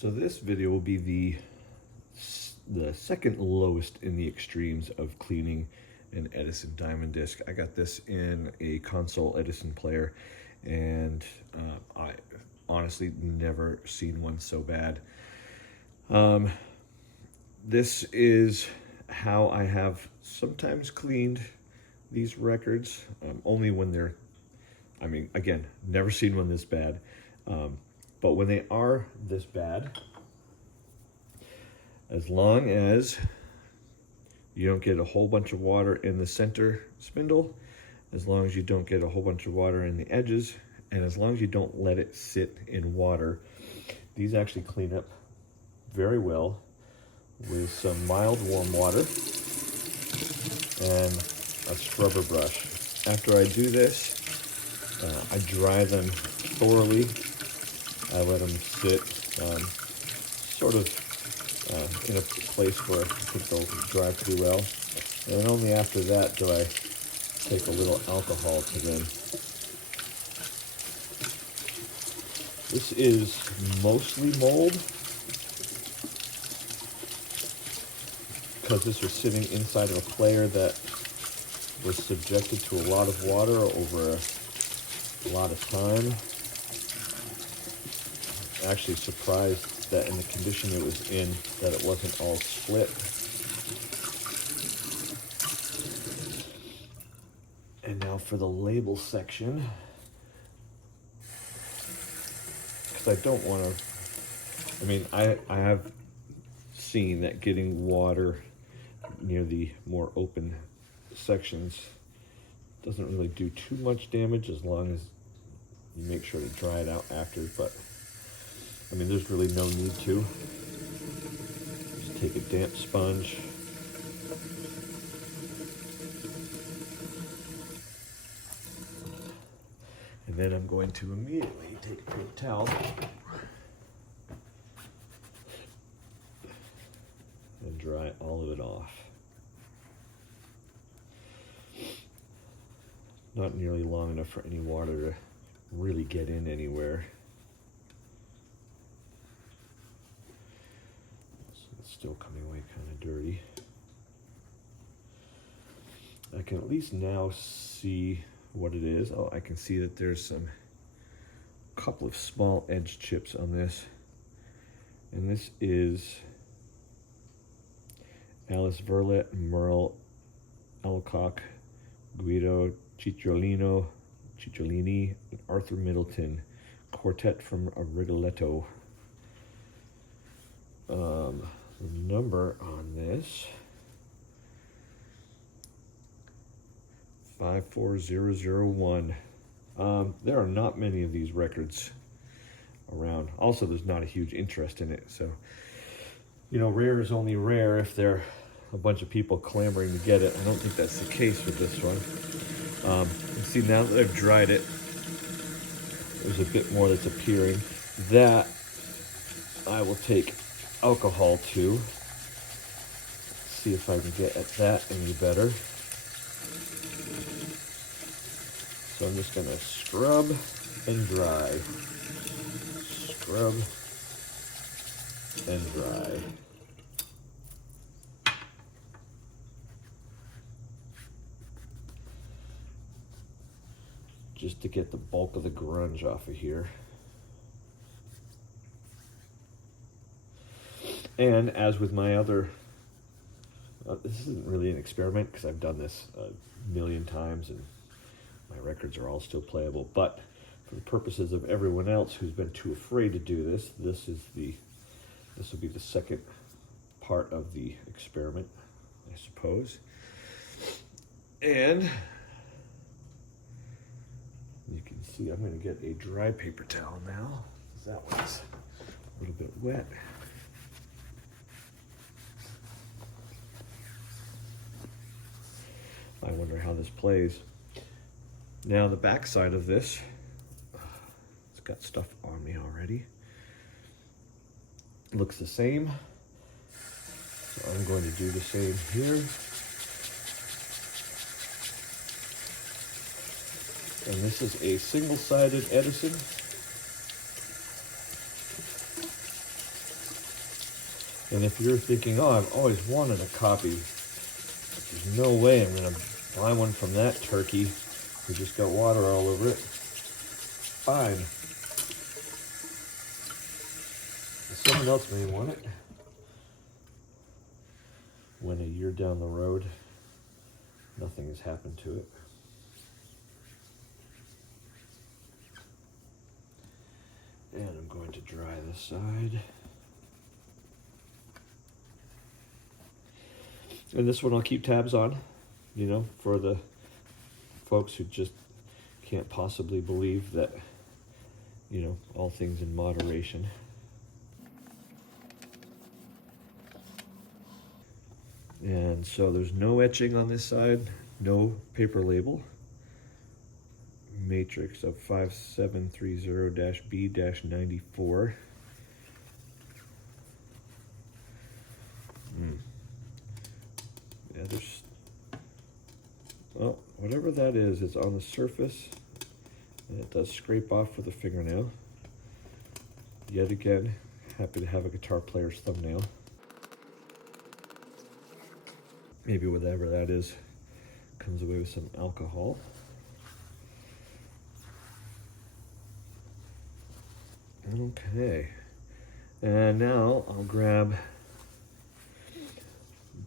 So this video will be the second lowest in the extremes of cleaning an Edison diamond disc. I got this in a console Edison player, and I honestly never seen one so bad. This is how I have sometimes cleaned these records, only when they're, I mean, again, never seen one this bad. But when they are this bad, as long as you don't get a whole bunch of water in the center spindle, as long as you don't get a whole bunch of water in the edges, and as long as you don't let it sit in water, these actually clean up very well with some mild warm water and a scrubber brush. After I do this, I dry them thoroughly. I let them sit sort of in a place where I think they'll dry pretty well. And only after that do I take a little alcohol to them. This is mostly mold, because this was sitting inside of a player that was subjected to a lot of water over a lot of time. Actually surprised that in the condition it was in, that it wasn't all split. And now for the label section, because I don't want to, I mean, I have seen that getting water near the more open sections doesn't really do too much damage as long as you make sure to dry it out after, but I mean, there's really no need to. Just take a damp sponge. And then I'm going to immediately take a paper towel and dry all of it off. Not nearly long enough for any water to really get in anywhere. Still coming away kind of dirty. I can at least now see what it is. Oh, I can see that there's a couple of small edge chips on this. And this is Alice Verlet, Merle Alcock, Guido Cicciolini, and Arthur Middleton, quartet from Rigoletto. The number on this, 54001. There are not many of these records around. Also, there's not a huge interest in it. So, you know, rare is only rare if there are a bunch of people clamoring to get it. I don't think that's the case with this one. You see, now that I've dried it, there's a bit more that's appearing. That I will take alcohol to see if I can get at that any better. So I'm just going to scrub and dry, scrub and dry. Just to get the bulk of the grunge off of here. And as with my other, this isn't really an experiment because I've done this a million times and my records are all still playable. But for the purposes of everyone else who's been too afraid to do this, this will be the second part of the experiment, I suppose. And you can see I'm going to get a dry paper towel now, because that one's a little bit wet. I wonder how this plays. Now the back side of this, it's got stuff on me already. Looks the same. So I'm going to do the same here. And this is a single-sided Edison. And if you're thinking, oh, I've always wanted a copy, but there's no way I'm going to buy one from that turkey who just got water all over it. Fine. Someone else may want it when a year down the road nothing has happened to it. And I'm going to dry this side. And this one I'll keep tabs on, you know, for the folks who just can't possibly believe that, you know, all things in moderation. And so there's no etching on this side, no paper label. Matrix of 5730-B-94. Yeah, there's, well, whatever that is, it's on the surface, and it does scrape off with a fingernail. Yet again, happy to have a guitar player's thumbnail. Maybe whatever that is comes away with some alcohol. Okay, and now I'll grab a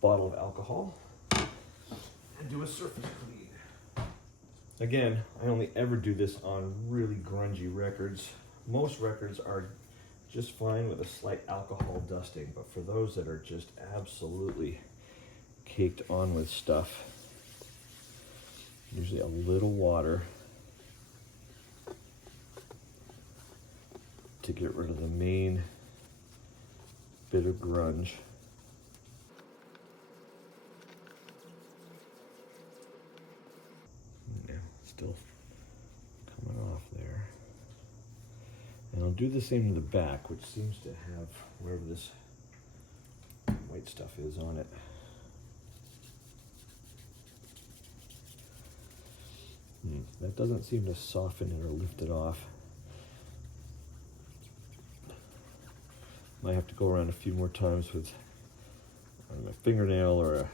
bottle of alcohol and do a surface clean. Again, I only ever do this on really grungy records. Most records are just fine with a slight alcohol dusting, but for those that are just absolutely caked on with stuff, usually a little water to get rid of the main bit of grunge. Yeah, still coming off there. And I'll do the same to the back, which seems to have wherever this white stuff is on it. That doesn't seem to soften it or lift it off. Might have to go around a few more times with a fingernail or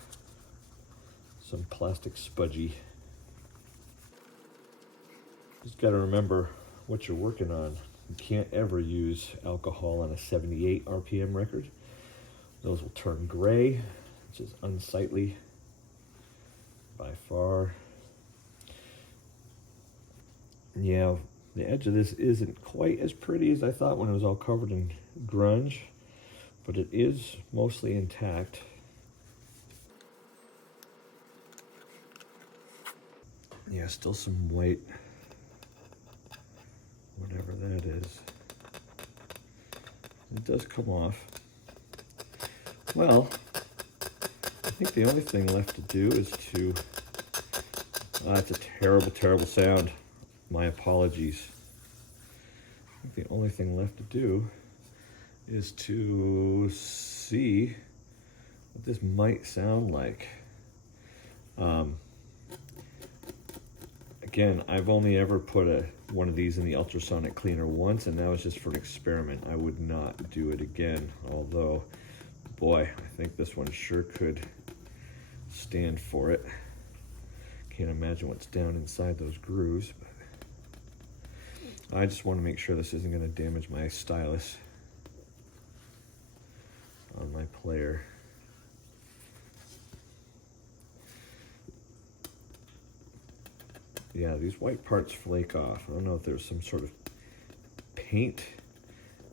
some plastic spudgy. Just got to remember what you're working on. You can't ever use alcohol on a 78 RPM record. Those will turn gray, which is unsightly by far. Yeah, the edge of this isn't quite as pretty as I thought when it was all covered in grunge, but it is mostly intact. Yeah, still some white, whatever that is. It does come off. Well, I think the only thing left to do is to, that's a terrible, terrible sound. My apologies. I think the only thing left to do is to see what this might sound like. Again, I've only ever put one of these in the Ultrasonic Cleaner once, and that was just for an experiment. I would not do it again, although, boy, I think this one sure could stand for it. Can't imagine what's down inside those grooves, but I just want to make sure this isn't going to damage my stylus on my player. Yeah, these white parts flake off. I don't know if there's some sort of paint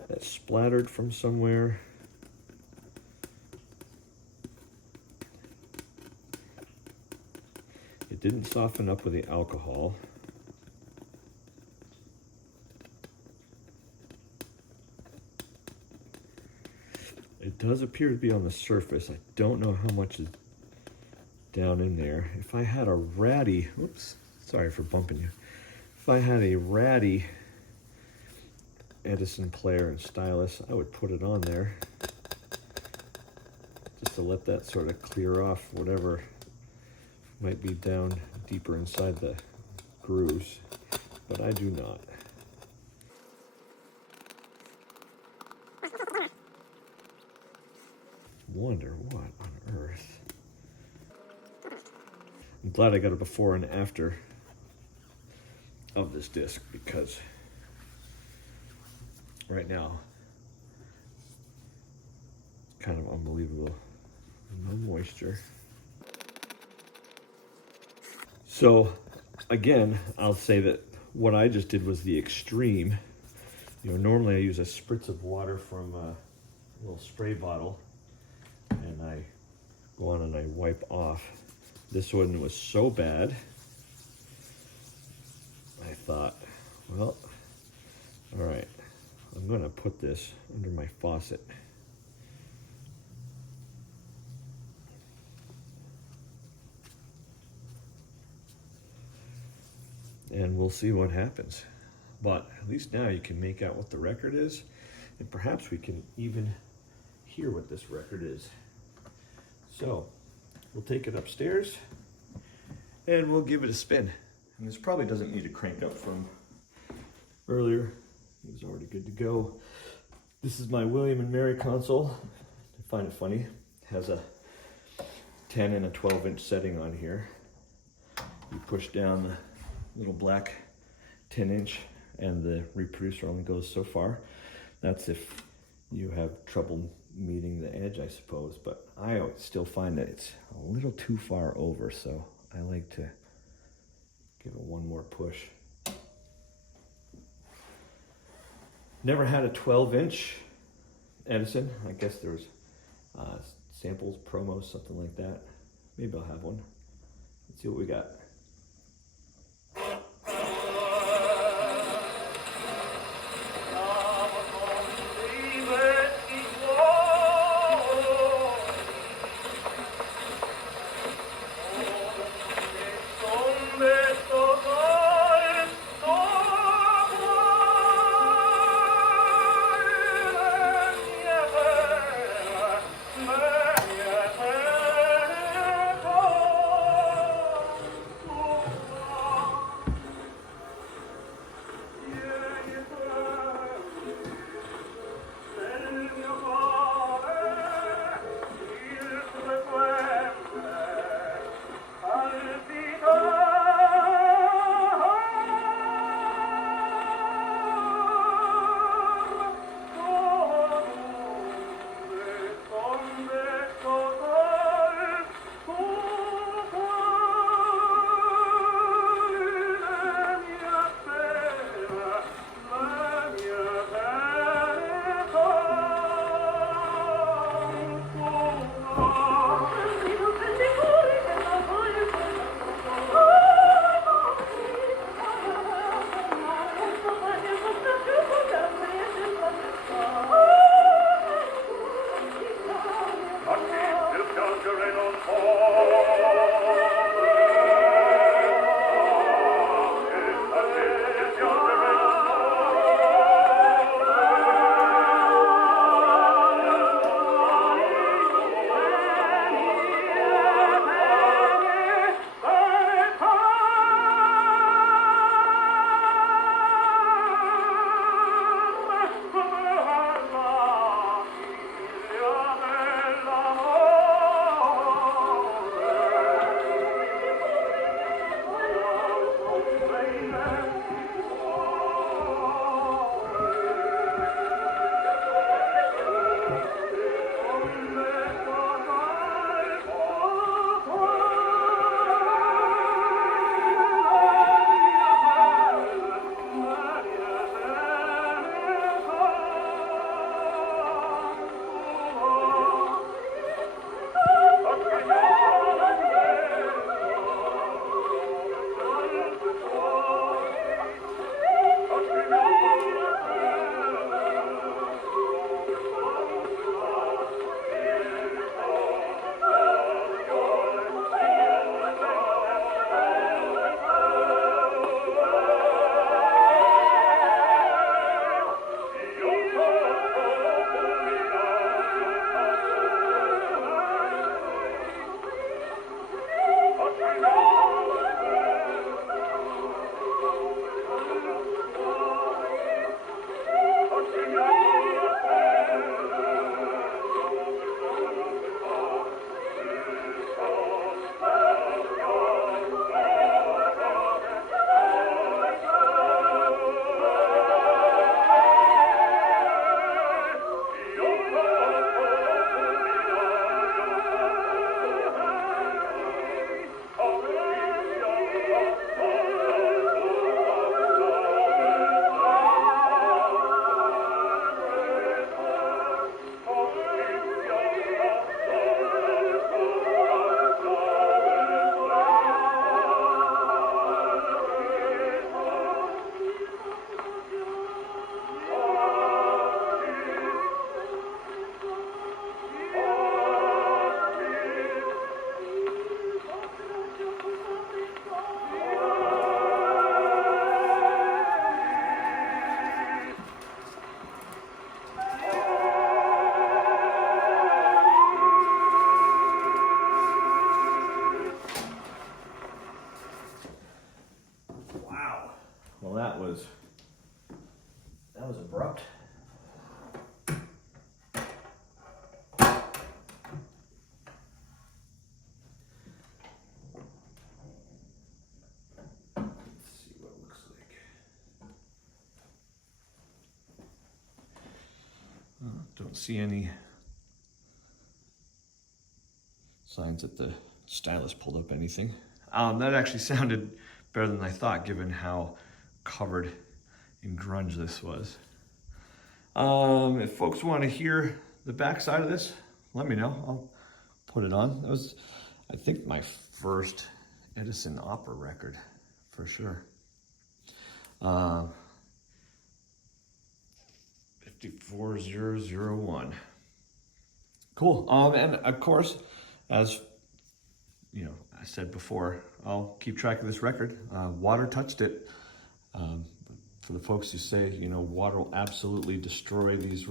that splattered from somewhere. It didn't soften up with the alcohol. It does appear to be on the surface. I don't know how much is down in there. If I had a ratty, oops, sorry for bumping you. If I had a ratty Edison player and stylus, I would put it on there just to let that sort of clear off whatever might be down deeper inside the grooves, but I do not. wonder what on earth. I'm glad I got a before and after of this disc, because right now it's kind of unbelievable. No moisture. So again, I'll say that what I just did was the extreme. You know, normally I use a spritz of water from a little spray bottle and I go on and I wipe off. This one was so bad, I thought, well, all right, I'm gonna put this under my faucet. And we'll see what happens. But at least now you can make out what the record is, and perhaps we can even hear what this record is. So we'll take it upstairs and we'll give it a spin. And this probably doesn't need a crank up from earlier. It was already good to go. This is my William and Mary console. I find it funny. It has a 10 and a 12-inch setting on here. You push down the little black 10-inch and the reproducer only goes so far. That's if you have trouble meeting the edge, I suppose, but I still find that it's a little too far over, so I like to give it one more push. Never had a 12-inch Edison. I guess there was samples, promos, something like that. Maybe I'll have one. Let's see what we got. Well, that was abrupt. Let's see what it looks like. Don't see any signs that the stylus pulled up anything. That actually sounded better than I thought, given how covered in grunge this was. If folks want to hear the back side of this, let me know. I'll put it on. That was, I think, my first Edison opera record, for sure. 54001. Cool. And of course, as you know, I said before, I'll keep track of this record. Water touched it. For the folks who say, you know, water will absolutely destroy these